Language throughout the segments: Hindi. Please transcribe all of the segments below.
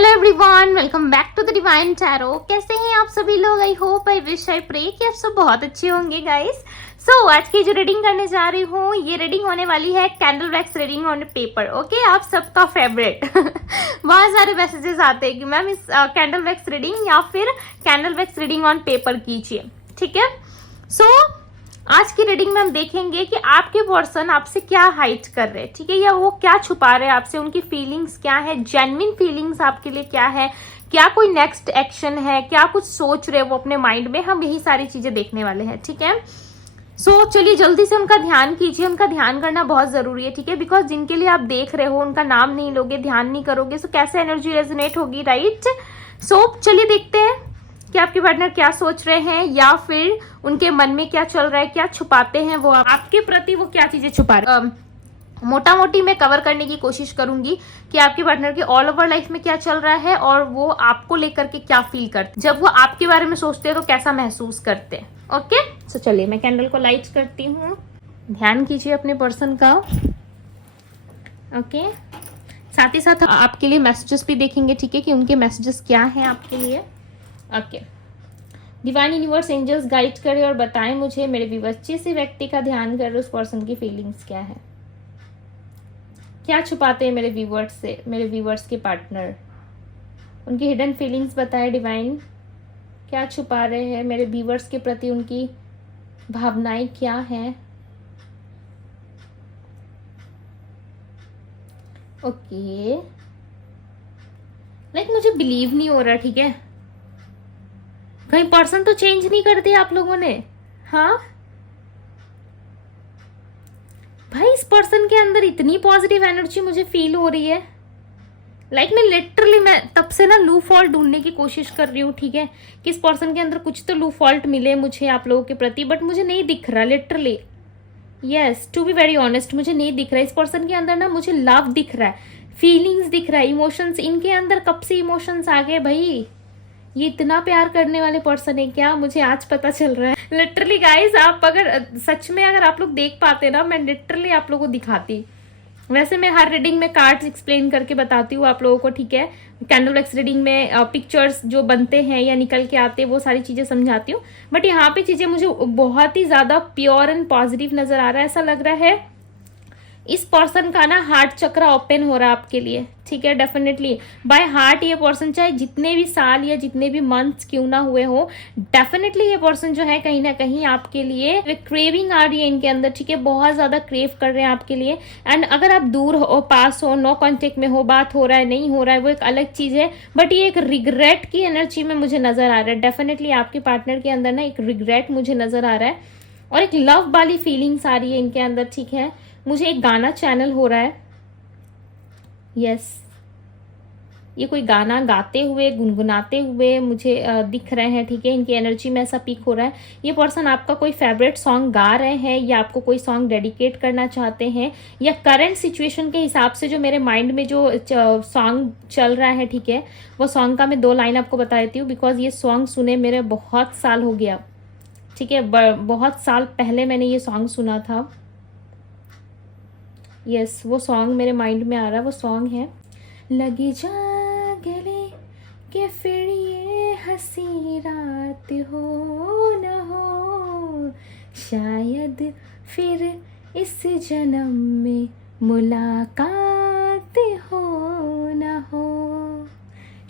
Hello everyone, welcome back to the Divine Tarot. कैसे हैं आप सभी लोग? I hope, I wish, I pray कि आप सब बहुत अच्छे होंगे गाइस। सो आज की जो रीडिंग करने जा रही हूँ, ये रीडिंग होने वाली है candle wax reading on paper. Okay, आप सबका फेवरेट बहुत सारे मैसेजेस आते हैं कि मैम इस कैंडल वैक्स रीडिंग या फिर candle wax reading on paper कीजिए। ठीक है, सो आज की रीडिंग में हम देखेंगे कि आपके पर्सन आपसे क्या हाइड कर रहे हैं, ठीक है, या वो क्या छुपा रहे हैं आपसे, उनकी फीलिंग्स क्या है, जेन्युइन फीलिंग्स आपके लिए क्या है, क्या कोई नेक्स्ट एक्शन है, क्या कुछ सोच रहे हैं वो अपने माइंड में। हम यही सारी चीजें देखने वाले हैं। ठीक है, सो चलिए जल्दी से उनका ध्यान कीजिए। उनका ध्यान करना बहुत जरूरी है, ठीक है, बिकॉज जिनके लिए आप देख रहे हो उनका नाम नहीं लोगे, ध्यान नहीं करोगे, सो कैसे एनर्जी रेजोनेट होगी, राइट। सो चलिए देखते हैं कि आपके पार्टनर क्या सोच रहे हैं या फिर उनके मन में क्या चल रहा है, क्या छुपाते हैं वो आपके प्रति, वो क्या चीजें छुपा रहे। मोटा मोटी मैं कवर करने की कोशिश करूंगी कि आपके पार्टनर की ऑल ओवर लाइफ में क्या चल रहा है और वो आपको लेकर के क्या फील करते, जब वो आपके बारे में सोचते हैं तो कैसा महसूस करते हैं। ओके, सो चलिए मैं कैंडल को लाइट करती हूँ। ध्यान कीजिए अपने पर्सन का। ओके, साथ ही साथ आपके लिए मैसेजेस भी देखेंगे, ठीक है, कि उनके मैसेजेस क्या हैं आपके लिए। Okay, divine universe angels guide करे और बताएं मुझे मेरे विवच्चे से व्यक्ति का ध्यान कर उस पर्सन की फीलिंग्स क्या है, क्या छुपाते हैं मेरे व्यूवर्स से, मेरे व्यूवर्स के पार्टनर, उनकी हिडन फीलिंग्स बताएं डिवाइन, क्या छुपा रहे हैं मेरे व्यूवर्स के प्रति, उनकी भावनाएं क्या हैं। ओके, लाइक मुझे बिलीव नहीं हो रहा, ठीक है, कहीं पर्सन तो चेंज नहीं कर दिया आप लोगों ने। हाँ भाई, इस पर्सन के अंदर इतनी पॉजिटिव एनर्जी मुझे फील हो रही है। लाइक मैं लिटरली मैं तब से ना लू फॉल्ट ढूंढने की कोशिश कर रही हूँ, ठीक है, कि इस पर्सन के अंदर कुछ तो लू फॉल्ट मिले मुझे आप लोगों के प्रति, बट मुझे नहीं दिख रहा literally. Yes, to be very honest, मुझे नहीं दिख रहा है। इस पर्सन के अंदर ना मुझे लव दिख रहा है, फीलिंग्स दिख रहा है, इमोशंस। इनके अंदर कब से इमोशंस आ गए भाई? ये इतना प्यार करने वाले पर्सन है क्या? मुझे आज पता चल रहा है लिटरली गाइस। आप अगर सच में अगर आप लोग देख पाते ना, मैं लिटरली आप लोगों को दिखाती। वैसे मैं हर रीडिंग में कार्ड्स एक्सप्लेन करके बताती हूँ आप लोगों को, ठीक है, कैंडल वैक्स रीडिंग में पिक्चर्स जो बनते हैं या निकल के आते हैं वो सारी चीजें समझाती हूँ, बट यहाँ पे चीजें मुझे बहुत ही ज्यादा प्योर एंड पॉजिटिव नजर आ रहा है। ऐसा लग रहा है इस पर्सन का ना हार्ट चक्र ओपन हो रहा है आपके लिए, ठीक है, डेफिनेटली बाय हार्ट। ये पर्सन चाहे जितने भी साल या जितने भी मंथ्स क्यों ना हुए हो, डेफिनेटली ये पर्सन जो है कहीं ना कहीं आपके लिए क्रेविंग आ रही है इनके अंदर, ठीक है, बहुत ज्यादा क्रेव कर रहे हैं आपके लिए। एंड अगर आप दूर हो, पास हो, नो कॉन्टेक्ट में हो, बात हो रहा है नहीं हो रहा है वो एक अलग चीज है, बट ये एक रिग्रेट की एनर्जी में मुझे नजर आ रहा है। डेफिनेटली आपके पार्टनर के अंदर ना एक रिग्रेट मुझे नजर आ रहा है और एक लव वाली फीलिंग्स आ रही है इनके अंदर, ठीक है। मुझे एक गाना चैनल हो रहा है, यस, ये कोई गाना गाते हुए गुनगुनाते हुए मुझे दिख रहे हैं, ठीक है, इनकी एनर्जी में ऐसा पीक हो रहा है। ये पर्सन आपका कोई फेवरेट सॉन्ग गा रहे हैं या आपको कोई सॉन्ग डेडिकेट करना चाहते हैं, या करंट सिचुएशन के हिसाब से जो मेरे माइंड में जो सॉन्ग चल रहा है, ठीक है, वो सॉन्ग का मैं 2 लाइन आपको बता देती हूँ, बिकॉज ये सॉन्ग सुने मेरे बहुत साल हो गया, ठीक है, बहुत साल पहले मैंने ये सॉन्ग सुना था। यस, वो सॉन्ग मेरे माइंड में आ रहा है। वो सॉन्ग है लगी जा गले के फिर ये हंसी रात हो न हो, शायद फिर इस जन्म में मुलाकात हो न हो।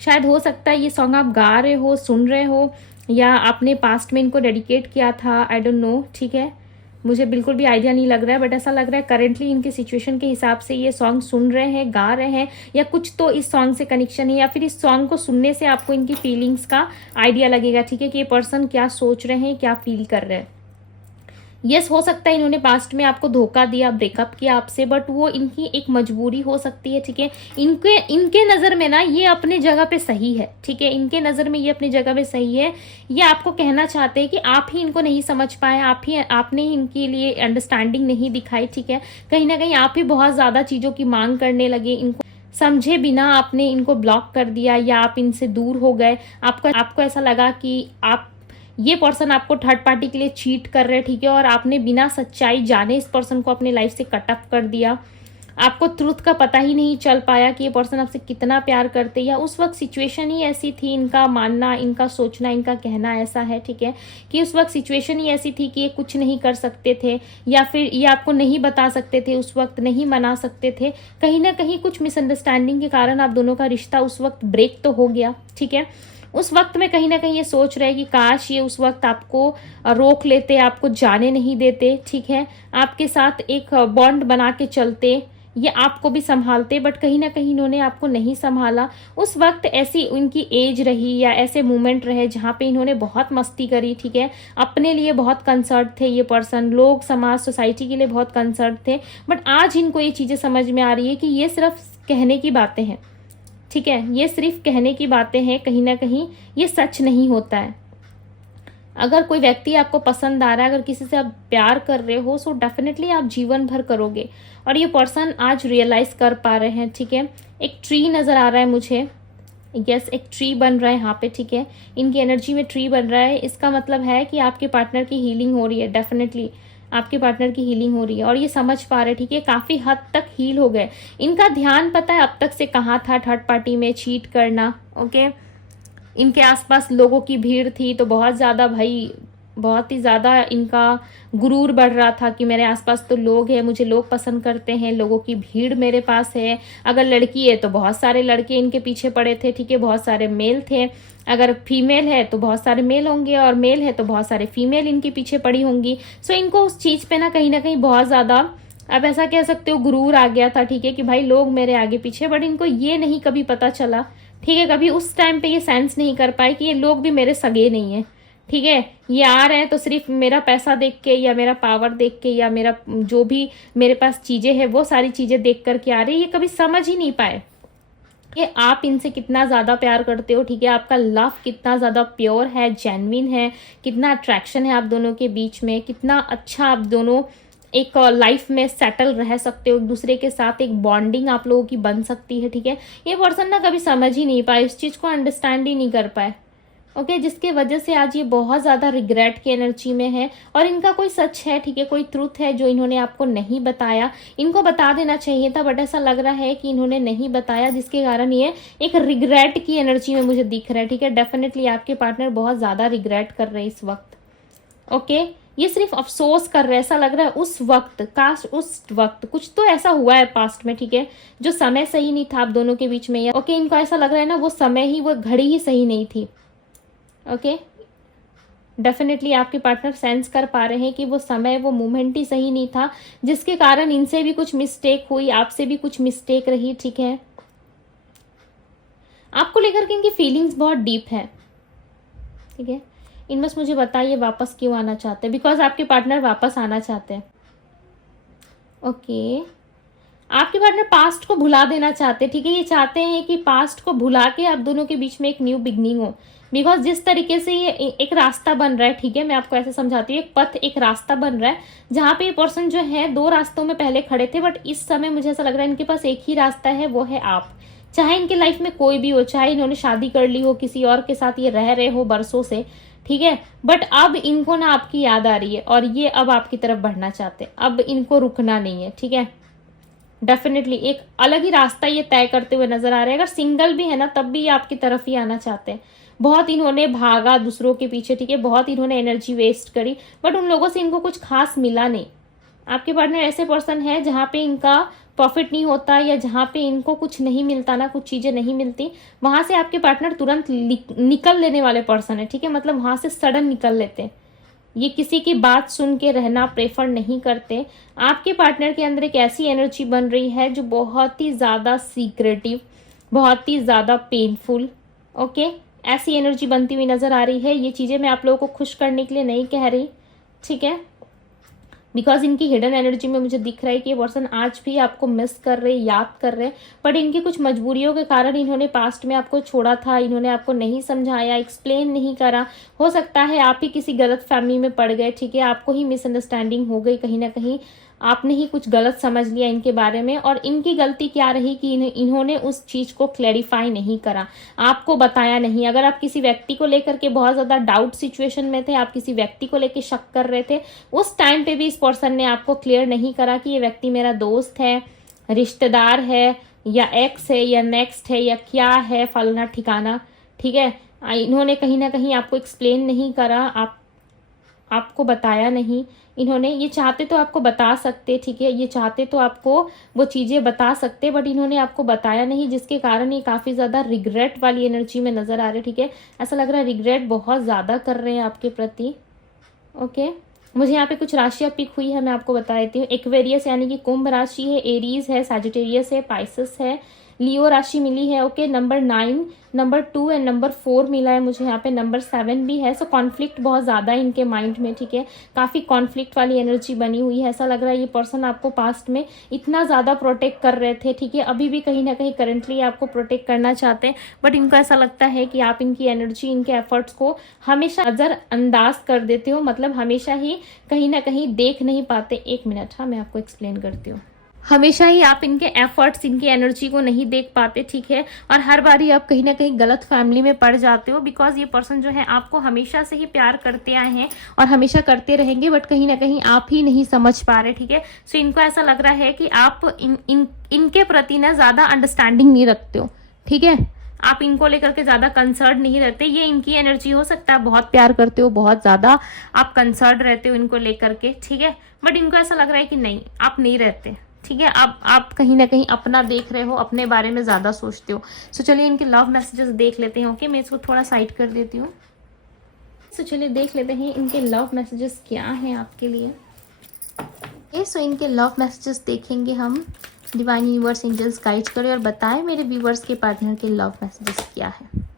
शायद हो सकता है ये सॉन्ग आप गा रहे हो, सुन रहे हो, या आपने पास्ट में इनको डेडिकेट किया था, आई डोंट नो, ठीक है, मुझे बिल्कुल भी आइडिया नहीं लग रहा है, बट ऐसा लग रहा है करेंटली इनके सिचुएशन के हिसाब से ये सॉन्ग सुन रहे हैं, गा रहे हैं, या कुछ तो इस सॉन्ग से कनेक्शन है, या फिर इस सॉन्ग को सुनने से आपको इनकी फीलिंग्स का आइडिया लगेगा, ठीक है, कि ये पर्सन क्या सोच रहे हैं, क्या फील कर रहे हैं। यस, हो सकता है इन्होंने पास्ट में आपको धोखा दिया, ब्रेकअप किया आपसे, बट वो इनकी एक मजबूरी हो सकती है, ठीक है। इनके नज़र में ना ये अपने जगह पे सही है, ठीक है, इनके नज़र में ये अपनी जगह पे सही है। ये आपको कहना चाहते हैं कि आप ही इनको नहीं समझ पाए, आपने ही इनके लिए अंडरस्टैंडिंग नहीं दिखाई, ठीक है, कहीं ना कहीं आप ही बहुत ज़्यादा चीज़ों की मांग करने लगे, इनको समझे बिना आपने इनको ब्लॉक कर दिया, या आप इनसे दूर हो गए। आपको ऐसा लगा कि ये पर्सन आपको थर्ड पार्टी के लिए चीट कर रहे हैं, ठीक है, और आपने बिना सच्चाई जाने इस पर्सन को अपने लाइफ से कट ऑफ कर दिया। आपको ट्रुथ का पता ही नहीं चल पाया कि ये पर्सन आपसे कितना प्यार करते, या उस वक्त सिचुएशन ही ऐसी थी, इनका मानना, इनका सोचना, इनका कहना ऐसा है, ठीक है, कि उस वक्त सिचुएशन ही ऐसी थी कि ये कुछ नहीं कर सकते थे, या फिर ये आपको नहीं बता सकते थे, उस वक्त नहीं मना सकते थे। कहीं ना कहीं कुछ मिसअंडरस्टैंडिंग के कारण आप दोनों का रिश्ता उस वक्त ब्रेक तो हो गया, ठीक है। उस वक्त में कहीं ना कहीं ये सोच रहे कि काश ये उस वक्त आपको रोक लेते, आपको जाने नहीं देते, ठीक है, आपके साथ एक बॉन्ड बना के चलते, ये आपको भी संभालते, बट कहीं ना कहीं इन्होंने आपको नहीं संभाला। उस वक्त ऐसी उनकी एज रही या ऐसे मोमेंट रहे जहाँ पे इन्होंने बहुत मस्ती करी, ठीक है, अपने लिए बहुत कंसर्न थे ये पर्सन, लोग, समाज, सोसाइटी के लिए बहुत कंसर्न थे, बट आज इनको ये चीज़ें समझ में आ रही है कि ये सिर्फ कहने की बातें हैं, ठीक है, ये सिर्फ कहने की बातें हैं, कहीं ना कहीं ये सच नहीं होता है। अगर कोई व्यक्ति आपको पसंद आ रहा है, अगर किसी से आप प्यार कर रहे हो, सो डेफिनेटली आप जीवन भर करोगे, और ये पर्सन आज रियलाइज कर पा रहे हैं, ठीक है। एक ट्री नज़र आ रहा है मुझे, यस, एक ट्री बन रहा है यहाँ पे, ठीक है, इनकी एनर्जी में ट्री बन रहा है। इसका मतलब है कि आपके पार्टनर की हीलिंग हो रही है, डेफिनेटली आपके पार्टनर की हीलिंग हो रही है, और ये समझ पा रहे, ठीक है, काफ़ी हद तक हील हो गए। इनका ध्यान पता है अब तक से कहाँ था, थर्ड पार्टी में चीट करना, ओके। इनके आसपास लोगों की भीड़ थी, तो बहुत ज़्यादा भाई, बहुत ही ज़्यादा इनका गुरूर बढ़ रहा था कि मेरे आसपास तो लोग हैं, मुझे लोग पसंद करते हैं, लोगों की भीड़ मेरे पास है। अगर लड़की है तो बहुत सारे लड़के इनके पीछे पड़े थे, ठीक है, बहुत सारे मेल थे। अगर फीमेल है तो बहुत सारे मेल होंगे, और मेल है तो बहुत सारे फीमेल इनके पीछे पड़ी होंगी। सो इनको उस चीज़ पे ना कहीं बहुत ज़्यादा, आप ऐसा कह सकते हो, गुरूर आ गया था, ठीक है, कि भाई लोग मेरे आगे पीछे, बट इनको ये नहीं कभी पता चला, ठीक है, कभी उस टाइम पे ये सेंस नहीं कर पाए कि ये लोग भी मेरे सगे नहीं है, ठीक है, ये आ रहे हैं तो सिर्फ मेरा पैसा देख के, या मेरा पावर देख के, या मेरा जो भी मेरे पास चीज़ें हैं वो सारी चीज़ें देख करके आ रही है। ये कभी समझ ही नहीं पाए कि आप इनसे कितना ज़्यादा प्यार करते हो, ठीक है, आपका लव कितना ज़्यादा प्योर है, जेन्युइन है, कितना अट्रैक्शन है आप दोनों के बीच में, कितना अच्छा आप दोनों एक लाइफ में सेटल रह सकते हो, एक दूसरे के साथ एक बॉन्डिंग आप लोगों की बन सकती है, ठीक है। ये पर्सन ना कभी समझ ही नहीं पाए, इस चीज़ को अंडरस्टैंड ही नहीं कर पाए, ओके, जिसके वजह से आज ये बहुत ज़्यादा रिग्रेट की एनर्जी में है, और इनका कोई सच है, ठीक है, कोई ट्रूथ है जो इन्होंने आपको नहीं बताया, इनको बता देना चाहिए था, बट ऐसा लग रहा है कि इन्होंने नहीं बताया, जिसके कारण ये एक रिग्रेट की एनर्जी में मुझे दिख रहा है, ठीक है। डेफिनेटली आपके पार्टनर बहुत ज़्यादा रिग्रेट कर रहे हैं इस वक्त, ओके, ये सिर्फ अफसोस कर रहे हैं, ऐसा लग रहा है उस वक्त, काश उस वक्त कुछ तो ऐसा हुआ है पास्ट में, ठीक है, जो समय सही नहीं था आप दोनों के बीच में, या ओके, इनको ऐसा लग रहा है ना वो समय ही, वो घड़ी ही सही नहीं थी, ओके। डेफिनेटली आपके पार्टनर सेंस कर पा रहे हैं कि वो समय, वो मोमेंट ही सही नहीं था, जिसके कारण इनसे भी कुछ मिस्टेक हुई, आपसे भी कुछ मिस्टेक रही, ठीक है। आपको लेकर के इनकी फीलिंग्स बहुत डीप है, ठीक है। इन बस मुझे बताइए वापस क्यों आना चाहते हैं, बिकॉज आपके पार्टनर वापस आना चाहते हैं, ओके। आपके पार्टनर पास्ट को भुला देना चाहते हैं, ठीक है, ये चाहते हैं कि पास्ट को भुला के आप दोनों के बीच में एक न्यू बिगनिंग हो, बिकॉज जिस तरीके से ये एक रास्ता बन रहा है, ठीक है, मैं आपको ऐसे समझाती हूँ, एक पथ, एक रास्ता बन रहा है, जहाँ पे ये पर्सन जो है दो रास्तों में पहले खड़े थे, बट इस समय मुझे ऐसा लग रहा है इनके पास एक ही रास्ता है, वो है आप। चाहे इनके लाइफ में कोई भी हो, चाहे इन्होंने शादी कर ली हो, किसी और के साथ ये रह रहे हो बरसों से, ठीक है, बट अब इनको ना आपकी याद आ रही है, और ये अब आपकी तरफ बढ़ना चाहते हैं, अब इनको रुकना नहीं है, ठीक है। डेफिनेटली एक अलग ही रास्ता ये तय करते हुए नजर आ रहे हैं। अगर सिंगल भी है ना तब भी ये आपकी तरफ ही आना चाहते हैं। बहुत इन्होंने भागा दूसरों के पीछे, ठीक है, बहुत इन्होंने एनर्जी वेस्ट करी, बट उन लोगों से इनको कुछ खास मिला नहीं। आपके पार्टनर ऐसे पर्सन है जहाँ पे इनका प्रॉफिट नहीं होता, या जहाँ पे इनको कुछ नहीं मिलता ना, कुछ चीज़ें नहीं मिलती, वहाँ से आपके पार्टनर तुरंत निकल लेने वाले पर्सन है, ठीक है, मतलब वहाँ से सडन निकल लेते हैं। ये किसी की बात सुन के रहना प्रेफर नहीं करते। आपके पार्टनर के अंदर एक ऐसी एनर्जी बन रही है जो बहुत ही ज़्यादा सीक्रेटिव, बहुत ही ज़्यादा पेनफुल, ओके, ऐसी एनर्जी बनती हुई नज़र आ रही है। ये चीज़ें मैं आप लोगों को खुश करने के लिए नहीं कह रही, ठीक है, बिकॉज इनकी हिडन एनर्जी में मुझे दिख रहा है कि ये पर्सन आज भी आपको मिस कर रहे, याद कर रहे, बट इनकी कुछ मजबूरियों के कारण इन्होंने पास्ट में आपको छोड़ा था, इन्होंने आपको नहीं समझाया, एक्सप्लेन नहीं करा। हो सकता है आप ही किसी गलत फैमिली में पड़ गए, ठीक है, आपको ही मिसअंडरस्टैंडिंग हो गई, कहीं ना कहीं आपने ही कुछ गलत समझ लिया इनके बारे में। और इनकी गलती क्या रही कि इन्होंने उस चीज़ को क्लैरिफाई नहीं करा, आपको बताया नहीं। अगर आप किसी व्यक्ति को लेकर के बहुत ज़्यादा डाउट सिचुएशन में थे, आप किसी व्यक्ति को लेकर शक कर रहे थे, उस टाइम पे भी इस पर्सन ने आपको क्लियर नहीं करा कि ये व्यक्ति मेरा दोस्त है, रिश्तेदार है या एक्स है या नेक्स्ट है या क्या है फलना ठिकाना, ठीक है। इन्होंने कहीं ना कहीं आपको एक्सप्लेन नहीं करा, आपको बताया नहीं इन्होंने। ये चाहते तो आपको बता सकते, ठीक है, ये चाहते तो आपको वो चीज़ें बता सकते, बट इन्होंने आपको बताया नहीं, जिसके कारण ये काफ़ी ज़्यादा रिग्रेट वाली एनर्जी में नज़र आ रहे हैं, ठीक है। ऐसा लग रहा है रिग्रेट बहुत ज़्यादा कर रहे हैं आपके प्रति। ओके, मुझे यहाँ पे कुछ राशियाँ पिक हुई है, मैं आपको बता देती हूँ। एक्वेरियस यानी कि कुंभ राशि है, एरीज है, सैजिटेरियस है, पाइसेस है, लियो राशि मिली है। Okay, number 9, number 2 and number 4 मिला है मुझे यहाँ पे, नंबर 7 भी है। सो कॉन्फ्लिक्ट बहुत ज़्यादा है इनके माइंड में, ठीक है, काफ़ी कॉन्फ्लिक्ट वाली एनर्जी बनी हुई है। ऐसा लग रहा है ये पर्सन आपको पास्ट में इतना ज़्यादा प्रोटेक्ट कर रहे थे, ठीक है, अभी भी कहीं ना कहीं करंटली आपको प्रोटेक्ट करना चाहते हैं, बट इनको ऐसा लगता है कि आप इनकी एनर्जी, इनके एफर्ट्स को हमेशा नज़रअंदाज कर देते हो, मतलब हमेशा ही कहीं ना कहीं देख नहीं पाते। एक मिनट, हाँ मैं आपको एक्सप्लेन करती हूँ। हमेशा ही आप इनके एफर्ट्स, इनकी एनर्जी को नहीं देख पाते, ठीक है, और हर बारी आप कहीं ना कहीं गलत फैमिली में पड़ जाते हो, बिकॉज ये पर्सन जो है आपको हमेशा से ही प्यार करते आए हैं और हमेशा करते रहेंगे, बट कहीं ना कहीं आप ही नहीं समझ पा रहे, ठीक है। सो इनको ऐसा लग रहा है कि आप इनके प्रति ना ज़्यादा अंडरस्टैंडिंग नहीं रखते हो, ठीक है, आप इनको लेकर के ज़्यादा कंसर्न नहीं रहते। ये इनकी एनर्जी हो सकता है, बहुत प्यार करते हो, बहुत ज़्यादा आप कंसर्न रहते हो इनको लेकर के, ठीक है, बट इनको ऐसा लग रहा है कि नहीं, आप नहीं रहते, ठीक है, आप कहीं ना कहीं अपना देख रहे हो, अपने बारे में ज़्यादा सोचते हो। सो चलिए इनके लव मैसेजेस देख लेते हैं। ओके, मैं इसको थोड़ा साइड कर देती हूँ। सो चलिए देख लेते हैं इनके लव मैसेजेस क्या हैं आपके लिए। सो इनके लव मैसेजेस देखेंगे हम। डिवाइन यूनिवर्स एंजल्स गाइड करें और बताएं मेरे व्यूवर्स के पार्टनर के लव मैसेजेस क्या है।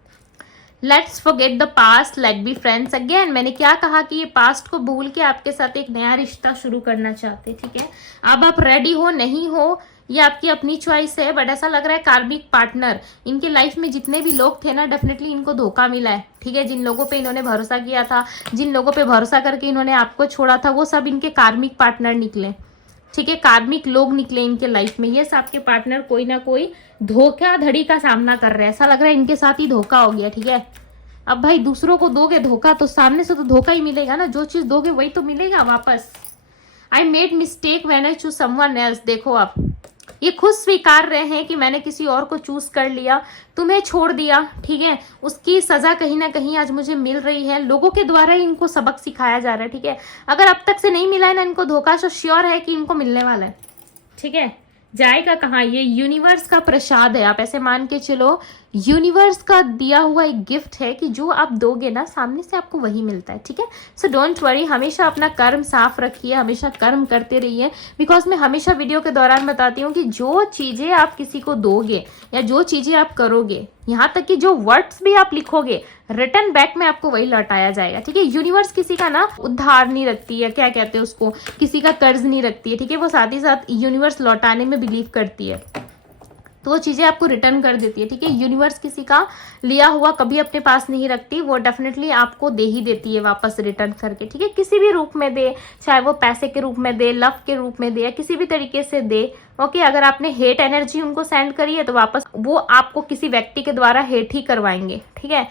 Let's forget the past, let be friends again. मैंने क्या कहा कि ये पास्ट को भूल के आपके साथ एक नया रिश्ता शुरू करना चाहते हैं, ठीक है। अब आप रेडी हो नहीं हो ये आपकी अपनी चॉइस है, बट ऐसा लग रहा है कार्मिक पार्टनर, इनके लाइफ में जितने भी लोग थे ना, डेफिनेटली इनको धोखा मिला है, ठीक है। जिन लोगों पे इन्होंने भरोसा किया था, जिन लोगों पे भरोसा करके इन्होंने आपको छोड़ा था, वो सब इनके कार्मिक पार्टनर निकले, ठीक है, कार्मिक लोग निकले इनके लाइफ में। ये आपके पार्टनर कोई ना कोई धोखाधड़ी का सामना कर रहे हैं, ऐसा लग रहा है इनके साथ ही धोखा हो गया, ठीक है। अब भाई दूसरों को दोगे धोखा तो सामने से तो धोखा ही मिलेगा ना, जो चीज दोगे वही तो मिलेगा वापस। I made mistake when I choose someone else. देखो आप ये खुद स्वीकार रहे हैं कि मैंने किसी और को चूज कर लिया, तुम्हें छोड़ दिया, ठीक है, उसकी सजा कहीं ना कहीं आज मुझे मिल रही है, लोगों के द्वारा ही इनको सबक सिखाया जा रहा है, ठीक है। अगर अब तक से नहीं मिला है ना इनको धोखा, तो श्योर है कि इनको मिलने वाला है, ठीक है। जाएगा कहाँ, ये यूनिवर्स का प्रसाद है, आप ऐसे मान के चलो यूनिवर्स का दिया हुआ एक गिफ्ट है कि जो आप दोगे ना सामने से आपको वही मिलता है, ठीक है। सो डोंट वरी, हमेशा अपना कर्म साफ रखिए, हमेशा कर्म करते रहिए, बिकॉज मैं हमेशा वीडियो के दौरान बताती हूँ कि जो चीज़ें आप किसी को दोगे या जो चीज़ें आप करोगे, यहाँ तक कि जो वर्ड्स भी आप लिखोगे, रिटर्न बैक में आपको वही लौटाया जाएगा, ठीक है। यूनिवर्स किसी का ना उद्धार नहीं रखती है, क्या कहते हैं उसको, किसी का कर्ज नहीं रखती है, ठीक है, वो साथ ही साथ यूनिवर्स लौटाने में बिलीव करती है, तो वो चीज़ें आपको रिटर्न कर देती है, ठीक है। यूनिवर्स किसी का लिया हुआ कभी अपने पास नहीं रखती, वो डेफिनेटली आपको दे ही देती है वापस रिटर्न करके, ठीक है, किसी भी रूप में दे, चाहे वो पैसे के रूप में दे, लव के रूप में दे, या किसी भी तरीके से दे। ओके, अगर आपने हेट एनर्जी उनको सेंड करी है तो वापस वो आपको किसी व्यक्ति के द्वारा हेट ही करवाएंगे, ठीक है।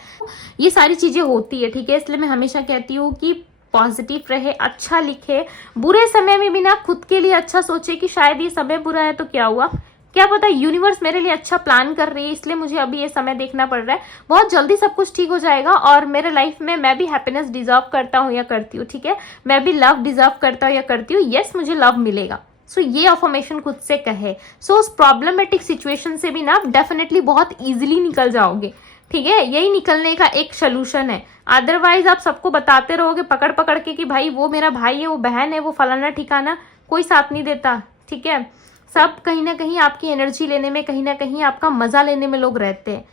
ये सारी चीज़ें होती है, ठीक है, इसलिए मैं हमेशा कहती हूँ कि पॉजिटिव रहे, अच्छा लिखे, बुरे समय में भी ना खुद के लिए अच्छा सोचे कि शायद ये समय बुरा है तो क्या हुआ, क्या पता यूनिवर्स मेरे लिए अच्छा प्लान कर रही है, इसलिए मुझे अभी ये समय देखना पड़ रहा है, बहुत जल्दी सब कुछ ठीक हो जाएगा और मेरे लाइफ में मैं भी हैप्पीनेस डिजर्व करता हूँ या करती हूँ, ठीक है, मैं भी लव डिजर्व करता हूँ या करती हूँ, यस मुझे लव मिलेगा। सो ये अफर्मेशन खुद से कहे। सो उस प्रॉब्लमेटिक सिचुएशन से भी ना आप डेफिनेटली बहुत ईजिली निकल जाओगे, ठीक है, यही निकलने का एक सोल्यूशन है। अदरवाइज आप सबको बताते रहोगे पकड़ पकड़ के कि भाई वो मेरा भाई है, वो बहन है, वो फलाना ठिकाना, कोई साथ नहीं देता, ठीक है। सब कहीं ना कहीं आपकी एनर्जी लेने में, कहीं ना कहीं आपका मजा लेने में लोग रहते हैं।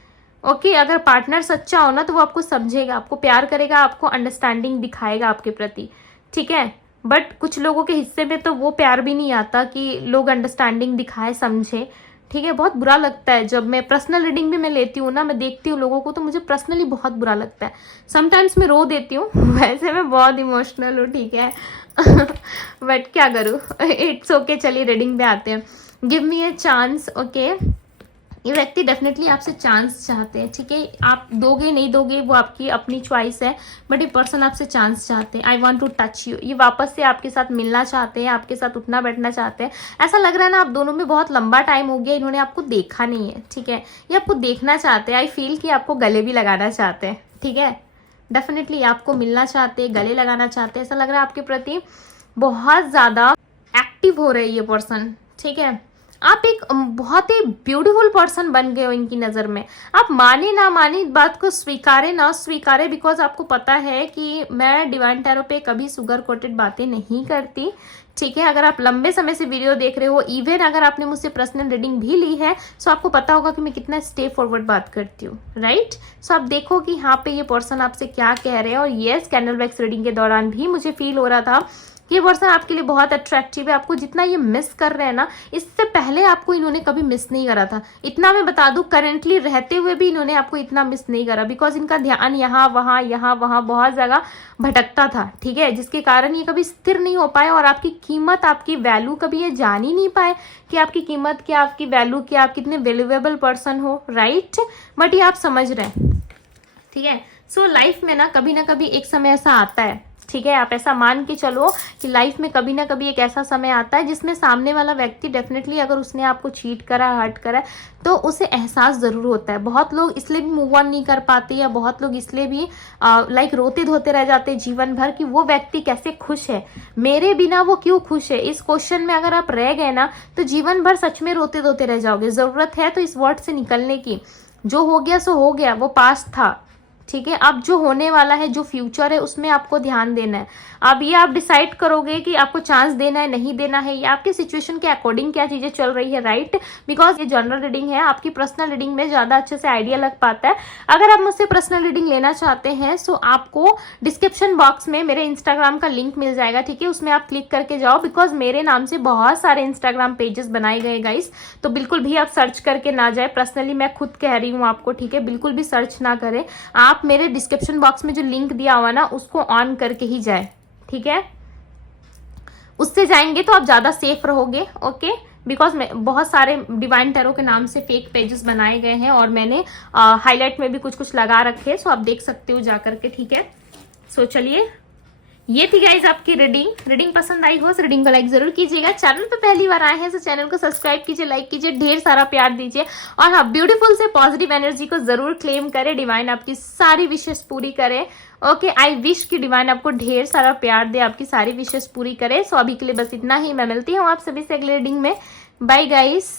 ओके, अगर पार्टनर सच्चा हो ना तो वो आपको समझेगा, आपको प्यार करेगा, आपको अंडरस्टैंडिंग दिखाएगा आपके प्रति, ठीक है। बट कुछ लोगों के हिस्से में तो वो प्यार भी नहीं आता कि लोग अंडरस्टैंडिंग दिखाए, समझे, ठीक है। बहुत बुरा लगता है जब मैं पर्सनल रीडिंग भी मैं लेती हूँ ना, मैं देखती हूँ लोगों को, तो मुझे पर्सनली बहुत बुरा लगता है, समटाइम्स मैं रो देती हूँ वैसे मैं बहुत इमोशनल हूँ, ठीक है बट क्या करूँ, इट्स ओके। चलिए रीडिंग पे आते हैं। Give me a chance. Okay, ये व्यक्ति डेफिनेटली आपसे चांस चाहते हैं, ठीक है। आप दोगे नहीं दोगे वो आपकी अपनी चॉइस है, बट ये पर्सन आपसे चांस चाहते हैं। I want to touch you, ये वापस से आपके साथ मिलना चाहते हैं, आपके साथ उठना बैठना चाहते हैं। ऐसा लग रहा है ना आप दोनों में बहुत लंबा टाइम हो गया, इन्होंने आपको देखा नहीं है, ठीक है। ये आपको देखना चाहते हैं। आई फील कि आपको गले भी लगाना चाहते हैं, ठीक है। डेफिनेटली आपको मिलना चाहते हैं, गले लगाना चाहते हैं। ऐसा लग रहा है आपके प्रति बहुत ज़्यादा एक्टिव हो रहे हैं ये पर्सन, ठीक है। आप एक बहुत ही ब्यूटीफुल पर्सन बन गए हो इनकी नज़र में। आप माने ना माने, बात को स्वीकारे ना स्वीकारे, बिकॉज आपको पता है कि मैं डिवाइन टैरो पे कभी शुगर कोटेड बातें नहीं करती, ठीक है। अगर आप लंबे समय से वीडियो देख रहे हो, इवन अगर आपने मुझसे पर्सनल रीडिंग भी ली है, सो आपको पता होगा कि मैं कितना स्टे फॉरवर्ड बात करती हूँ, राइट। सो आप देखो कि यहाँ पे ये पर्सन आपसे क्या कह रहे हैं। और येस, कैंडल वैक्स रीडिंग के दौरान भी मुझे फील हो रहा था ये पर्सन आपके लिए बहुत अट्रैक्टिव है। आपको जितना ये मिस कर रहे हैं ना, इससे पहले आपको इन्होंने कभी मिस नहीं करा था। इतना मैं बता दूं, करेंटली रहते हुए भी इन्होंने आपको इतना मिस नहीं करा, बिकॉज इनका ध्यान यहाँ वहाँ बहुत जगह भटकता था, ठीक है। जिसके कारण ये कभी स्थिर नहीं हो पाए और आपकी कीमत, आपकी वैल्यू कभी ये जान ही नहीं पाए कि आपकी कीमत क्या, आपकी वैल्यू क्या, आप कितने वैल्यूएबल पर्सन हो, राइट। बट ये आप समझ रहे हैं, ठीक है। सो लाइफ में ना कभी एक समय ऐसा आता है, ठीक है। आप ऐसा मान के चलो कि लाइफ में कभी ना कभी एक ऐसा समय आता है जिसमें सामने वाला व्यक्ति डेफिनेटली, अगर उसने आपको चीट करा, हर्ट करा, तो उसे एहसास ज़रूर होता है। बहुत लोग इसलिए भी मूव ऑन नहीं कर पाते, या बहुत लोग इसलिए भी लाइक रोते धोते रह जाते जीवन भर कि वो व्यक्ति कैसे खुश है, मेरे बिना वो क्यों खुश है। इस क्वेश्चन में अगर आप रह गए ना, तो जीवन भर सच में रोते धोते रह जाओगे। ज़रूरत है तो इस वर्ड से निकलने की। जो हो गया सो हो गया, वो पास्ट था, ठीक है। अब जो होने वाला है, जो फ्यूचर है, उसमें आपको ध्यान देना है। अब ये आप डिसाइड करोगे कि आपको चांस देना है, नहीं देना है, या आपकी सिचुएशन के अकॉर्डिंग क्या चीजें चल रही है, राइट। बिकॉज ये जनरल रीडिंग है, आपकी पर्सनल रीडिंग में ज्यादा अच्छे से आइडिया लग पाता है। अगर आप मुझसे पर्सनल रीडिंग लेना चाहते हैं, सो आपको डिस्क्रिप्शन बॉक्स में मेरे इंस्टाग्राम का लिंक मिल जाएगा, ठीक है। उसमें आप क्लिक करके जाओ, बिकॉज मेरे नाम से बहुत सारे इंस्टाग्राम पेजेस बनाए गए गाइस, तो बिल्कुल भी आप सर्च करके ना जाए। पर्सनली मैं खुद कह रही हूँ आपको, ठीक है, बिल्कुल भी सर्च ना करें। आप मेरे डिस्क्रिप्शन बॉक्स में जो लिंक दिया हुआ ना, उसको ऑन करके ही जाए, ठीक है। उससे जाएंगे तो आप ज्यादा सेफ रहोगे, ओके। बिकॉज बहुत सारे डिवाइन टैरो के नाम से फेक पेजेस बनाए गए हैं, और मैंने हाईलाइट में भी कुछ लगा रखे हैं, सो आप देख सकते हो जाकर के, ठीक है। सो चलिए, ये थी गाइज आपकी रीडिंग पसंद आई हो, रीडिंग को लाइक जरूर कीजिएगा। चैनल पे पहली बार आए हैं तो चैनल को सब्सक्राइब कीजिए, लाइक कीजिए, ढेर सारा प्यार दीजिए। और हाँ, ब्यूटीफुल से पॉजिटिव एनर्जी को जरूर क्लेम करें, डिवाइन आपकी सारी विशेष पूरी करे, ओके। आई विश कि डिवाइन आपको ढेर सारा प्यार दे, आपकी सारी विशेष पूरी करे। सो अभी के लिए बस इतना ही, मैं मिलती हूँ आप सभी से अगले रीडिंग में। Bye guys.